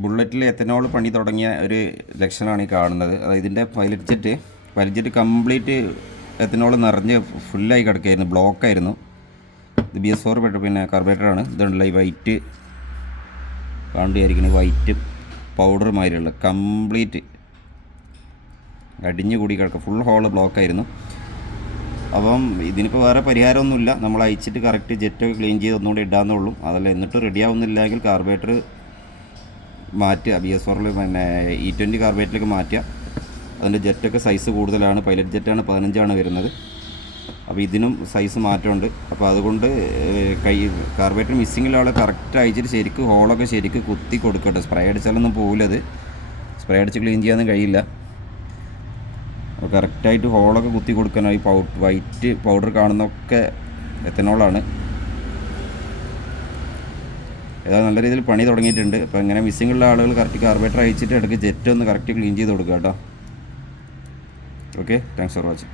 ബുള്ളറ്റിൽ ethanol പണി തുടങ്ങിയ ഒരു ലക്ഷണമാണ് ഈ കാണുന്നത്. അതായത് ഇതിൻ്റെ പൈലറ്റ് ജെറ്റ് കംപ്ലീറ്റ് എത്തനോൾ നിറഞ്ഞ് ഫുള്ളായി കിടക്കുകയായിരുന്നു, ബ്ലോക്കായിരുന്നു. ഇത് BS4 പിന്നെ കാർബറേറ്ററാണ്. ഇതുണ്ടല്ലോ ഈ വൈറ്റ് കാണുകയായിരിക്കുന്നത്, വൈറ്റ് പൗഡർ മാതിരിയുള്ള കംപ്ലീറ്റ് അടിഞ്ഞു കൂടി കിടക്കുക, ഫുൾ ഹോള് ബ്ലോക്കായിരുന്നു. അപ്പം ഇതിനിപ്പോൾ വേറെ പരിഹാരമൊന്നുമില്ല. നമ്മൾ അയച്ചിട്ട് കറക്റ്റ് ജെറ്റൊക്കെ ക്ലീൻ ചെയ്ത് ഒന്നുകൂടി ഇടാമെന്നുള്ളൂ. അതല്ല എന്നിട്ട് റെഡി ആവുന്നില്ലെങ്കിൽ കാർബറേറ്റർ മാറ്റുക, BS4 പിന്നെ E20 കാർബറേറ്ററിലേക്ക് മാറ്റുക. അതിൻ്റെ ജെറ്റൊക്കെ സൈസ് കൂടുതലാണ്, പൈലറ്റ് ജെറ്റാണ് 15 വരുന്നത്. അപ്പോൾ ഇതിനും സൈസ് മാറ്റമുണ്ട്. അപ്പോൾ അതുകൊണ്ട് കാർബറേറ്റർ മിസ്സിങ്ങിലുള്ള ആൾ കറക്റ്റ് അയച്ചിട്ട് ശരിക്കും ഹോളൊക്കെ ശരിക്കും കുത്തി കൊടുക്കട്ടെ. സ്പ്രേ അടിച്ചാലൊന്നും പോകില്ലത്, സ്പ്രേ അടിച്ച് ക്ലീൻ ചെയ്യാനൊന്നും കഴിയില്ല. അപ്പോൾ കറക്റ്റായിട്ട് ഹോളൊക്കെ കുത്തി കൊടുക്കാനായി. വൈറ്റ് പൗഡർ കാണുന്നതൊക്കെ എത്തനോളാണ്. ഏതായാലും നല്ല രീതിയിൽ പണി തുടങ്ങിയിട്ടുണ്ട്. അപ്പോൾ ഇങ്ങനെ മിസ്സിങ്ങുള്ള ആളുകൾ കറക്റ്റ് കാർബറേറ്റർ അയച്ചിട്ട് ഇടയ്ക്ക് ജെറ്റ് ഒന്ന് കറക്റ്റ് ക്ലീൻ ചെയ്ത് കൊടുക്കുക കേട്ടോ. Okay, thanks for watching.